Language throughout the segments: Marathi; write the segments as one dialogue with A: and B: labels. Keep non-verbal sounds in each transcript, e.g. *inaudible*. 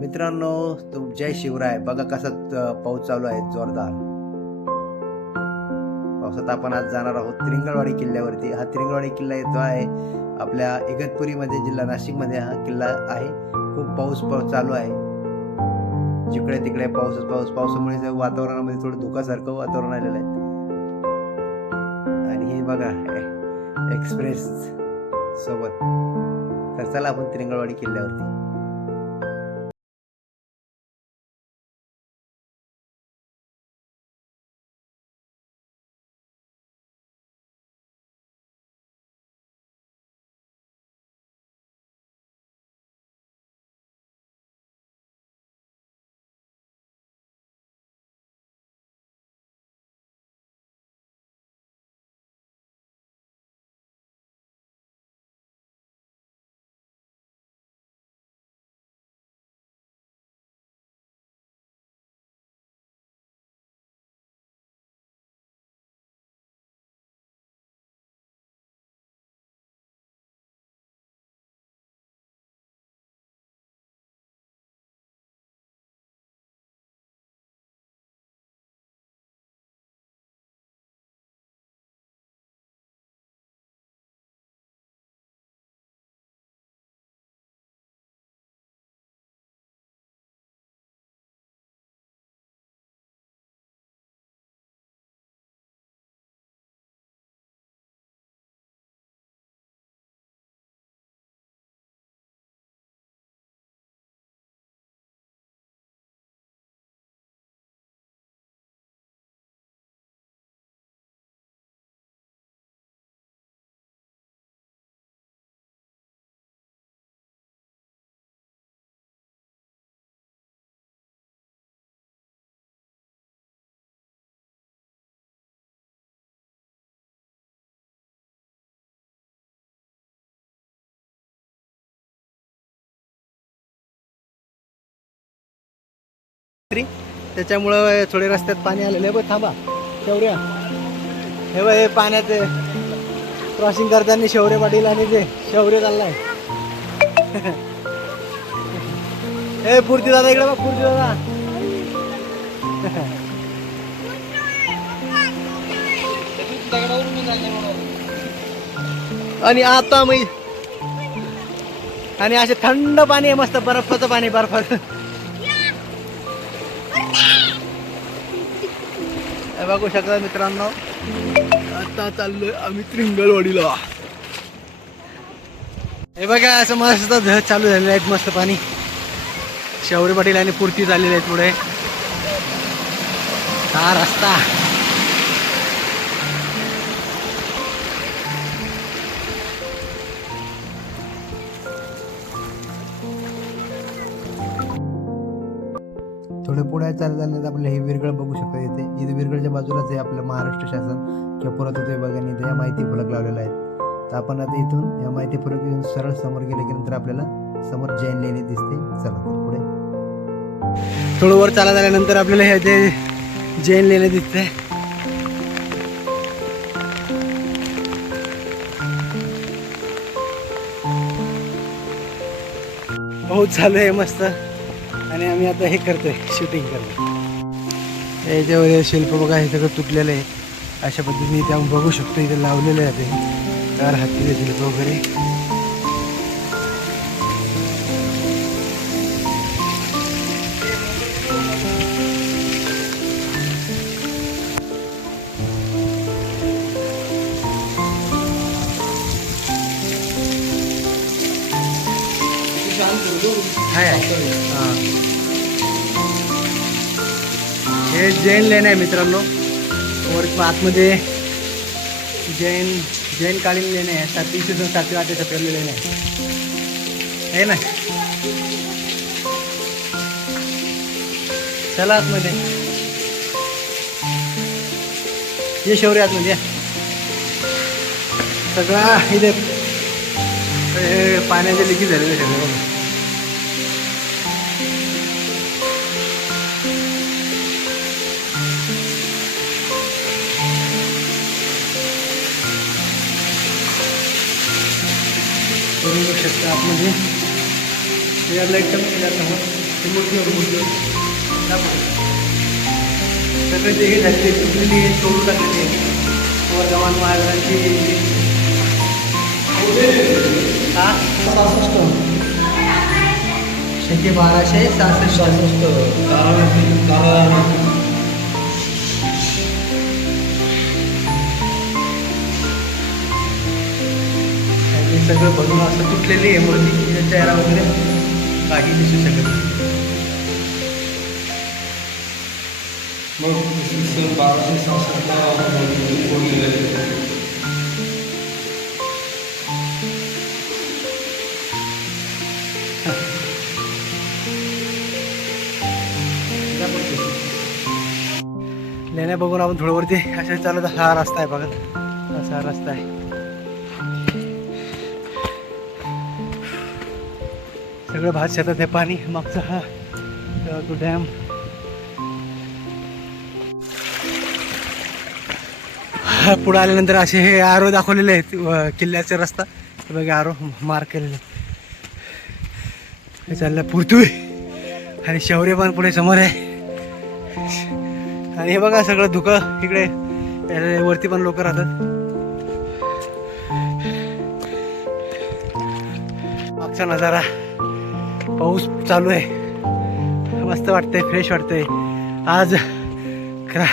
A: मित्रांनो तुम जय शिवराय. बघा कसा पाऊस चालू आहे. जोरदार. पावसात आपण आज जाणार आहोत त्रिंगळवाडी किल्ल्यावरती. हा त्रिंगळवाडी किल्ला येतो आहे. आपल्या इगतपुरीमध्ये जिल्हा नाशिकमध्ये हा किल्ला आहे. खूप पाऊस पाऊस चालू आहे. जिकडे तिकडे पाऊस पाऊस पावसामुळे वातावरणामध्ये थोडं धुकासारखं वातावरण आलेलं आहे. आणि हे बघा एक्सप्रेस सोबत. तर चला आपण त्रिंगळवाडी किल्ल्यावरती. त्याच्यामुळं थोडे रस्त्यात पाणी आलेलं आहे. बघ थांबा. शौर्या. हे बघ हे पाण्यात क्रॉसिंग करताना शौर्य पाटील आणि ते शौर्य चाललाय. हे पुरती दादा इकडे बघ पुरती दादा. आणि आता मी आणि असे थंड पाणी आहे मस्त बर्फाचं पाणी बर्फाचं. बघू शकता मित्रांनो. आता चाललोय आम्ही त्रिंगलवाडीला हे बघा असं मस्त झ चालू झालेलं आहेत मस्त पाणी. शौर्य पाटील आणि पुरती चाललेली आहेत पुढे. हा रस्ता. काय चालत चालत आपलं हे विरगळ बघू शकता इथे. इथे विरगळच्या बाजूलाच आहे आपलं महाराष्ट्र शासन. किंवा पुरातत्व विभागाने इथे या माहिती फलक लावलेला आहे तर आपण आता इथून या माहिती फलक घेऊन सरळ समोर गेले की नंतर आपल्याला समोर जैन लेणी दिसते. चला तर पुढे. थोडं वर चालत आल्यानंतर आपल्याला हे ते जैन लेणी दिसते. हो चालू आहे मस्त. आणि आम्ही आता हे करतोय शूटिंग करतोय. याच्यावर हे शिल्प बघा हे सगळं तुटलेलं आहे. अशा पद्धतीने इथे आपण बघू शकतो इथे लावलेलं आहे ते. चार हत्तीचे शिल्प वगैरे. हाय हां. हे जैन लेणं आहे मित्रांनो. वर आतमध्ये जैन जैनकालीन लेणे आहे. सात तीनशे सन सातवी आठवी सतरावी लेणे आहे. ना? चला आतमध्ये. ये शौर्य आतमध्ये. सगळा इथे हे पाण्याचे लिखित झालेले सगळे बघा. करू शकता आतमध्ये हे आपलं एकदम समोर ती मूर्ती आहे, मूर्ती दाखव. सगळे ते हे झाले तुटलेली आहे, तोडून टाकलेली आहे वर्धमान महाराजांची हा सहासष्ट शके बाराशे सहासष्ट आणि सगळं बनवून असं तुटलेली आहे मूर्ती चेहरा वगैरे काही दिसू शकत.
B: मग सन बाराशे सहासष्टला.
A: लेण्या बघून आपण थोडं वरती असे चालत हा रस्ता आहे बघा असा हा रस्ता आहे सगळं भात शेतात आहे पाणी मागचा हा. तो डॅम. पुढे आल्यानंतर असे हे आरो दाखवलेले आहेत किल्ल्याचा रस्ता. हे बघा आरो मार केलेले. हे चाललं पुरतुय. आणि शौर्य पण पुढे समोर आहे. आणि हे बघा सगळं धुकं इकडे. वरती पण लोक राहतात. मागचा नजारा. पाऊस चालू आहे. मस्त वाटतंय फ्रेश वाटतंय. आज क्रा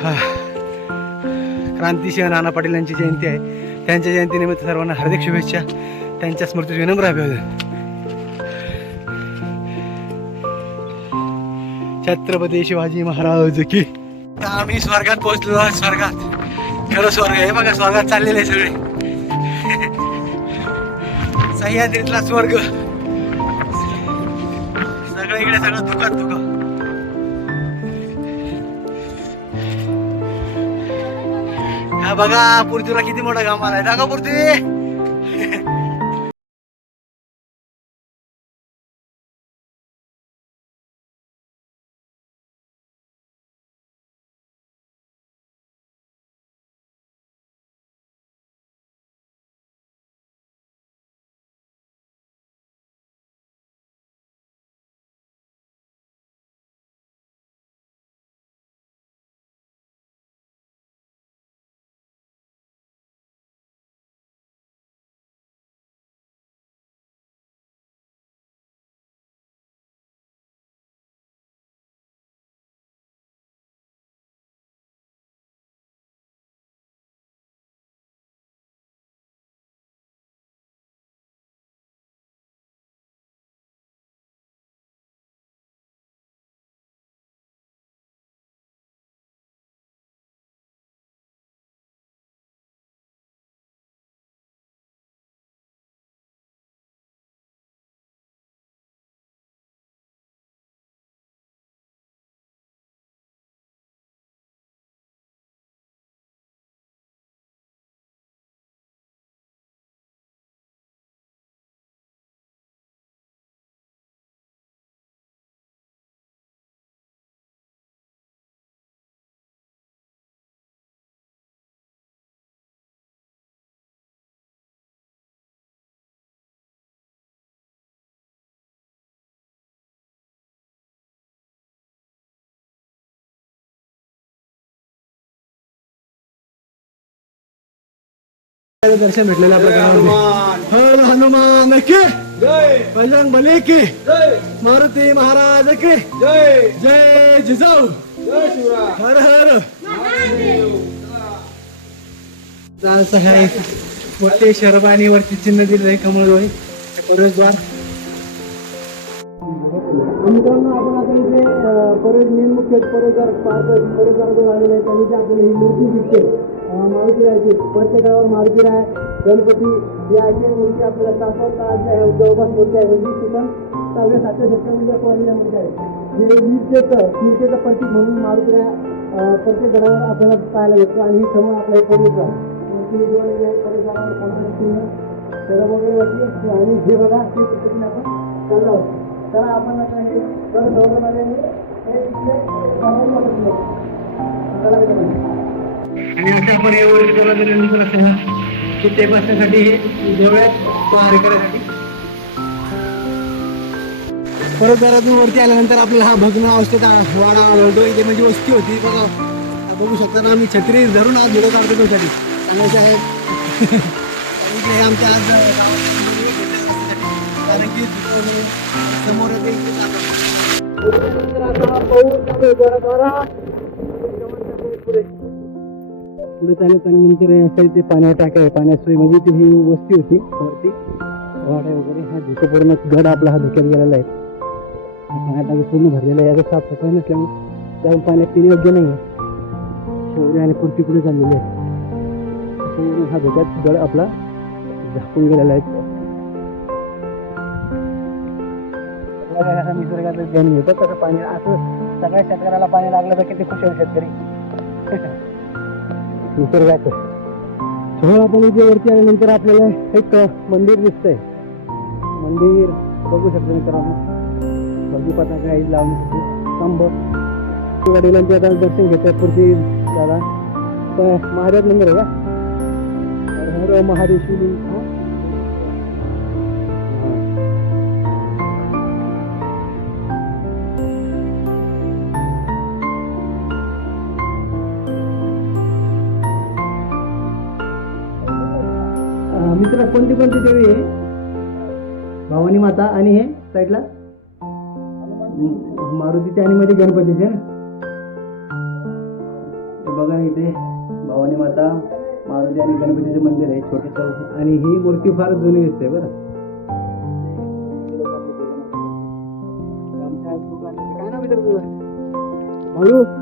A: क्रांती क्रांतिसिंह नाना पाटील यांची जयंती आहे. त्यांच्या जयंतीनिमित्त सर्वांना हार्दिक शुभेच्छा. त्यांच्या स्मृतीत विनम्र अभिवादन. छत्रपती शिवाजी महाराज की. आम्ही स्वर्गात पोहोचलो आहोत स्वर्गात. खरं स्वर्ग आहे बघा स्वर्गात चाललेले आहे सगळे. *laughs* सह्याद्रीतला स्वर्ग. सगळं सगळं दुखत दुख हा बघा पुरतीला किती मोठा घाम आलाय दाखव पुरती. दर्शन भेटलेलं आपल्या गावामध्ये हनुमान की बजरंग बली की मारुती महाराज की जय. जिजाऊ. हर हर. मोठे शरबानी वरती चिन्ह दिलं आहे कमळवाई प्रवेशद्वार मित्रांनो आपण आता इथे परत मेन मुख्य प्रवेशद्वार पार प्रवेशद्वारातून आलेले आहे त्यांनी जे आपल्याला ही मूर्ती दिसते. अं, मारुती राहायची प्रत्येक गावावर मारुती राय गणपती या अशी मूर्ती आपल्याला तासगाव काळाच्या आहे जवळपास मूर्ती आहे. म्हणजे वीस ठिकाण सहाव्या सातव्या शतकामध्ये पडलेल्या मूर्ती आहे. जे वीजेचं वीजेचं प्रतीक म्हणून मारुती राय प्रत्येक घरावर आपल्याला पाहायला भेटतो. आणि ही समोर आपल्या परिसर मूर्ती जोडलेली आहे. प्रवेशद्वारावर कोणतं आणि हे बघा ते पद्धतीने आपण चाललो तर आपण आता हे जर दौऱ्यामध्ये हे तिथले आणि असं आपण हे वर केला तरी ना, की ते बसण्यासाठी हे देवळात पार करायसाठी. परत घरातून वरती आल्यानंतर आपल्याला हा भग्न अवस्थेत वाडा आढळतो इथे म्हणजे वस्ती होती. बघा बघू शकता ना आम्ही छत्री धरून आज व्हिडिओ काढतो त्यासाठी सांगायचे आहे सांगितलं आमच्या आज कारण की म्हणजे समोर येते पुढे पुढे चालत आणि नंतर अशा इथे पाण्या टाक्या म्हणजे ती ही वस्ती होती. वरती वाड्या वगैरे. हा धुकं पूर्ण गड आपला हा धुक्यात गेलेला आहे. पाण्यात टाकी पूर्ण भरलेला आहे. याचा साफसफाई नसल्यामुळे त्यामुळे पाण्यात पिण्यायोग्य नाही आहे. शौर्य आणि पुरती पुढे चाललेली आहे. पूर्ण हा धुक्यात गड आपला झाकून गेलेला आहे. निसर्गाचं ज्ञान घेतो तसं पाणी असं सगळ्या शेतकऱ्याला पाणी लागलं तर किती खुश होईल शेतकरी. निसर्गाचं. हो आपण इथे वरती आल्यानंतर आपल्याला एक मंदिर दिसतंय. मंदिर बघू शकतो मित्रांनो. बघू पताका काही लावण्यासाठी स्तंभ. वडिलांचे आता दर्शन घेतात पुरती दादा. तर महादेव मंदिर आहे का? हर हर मित्र कोणती कोणती देवी आहे? भवानी माता आणि हे साईडला? म- मारुतीचे आणि मध्ये गणपतीचे ना? हे बघा इथे भवानी माता मारुती आणि गणपतीचे मंदिर आहे छोटस आणि ही मूर्ती फार जुनी दिसते बरं. काय नाव मित्र तुझं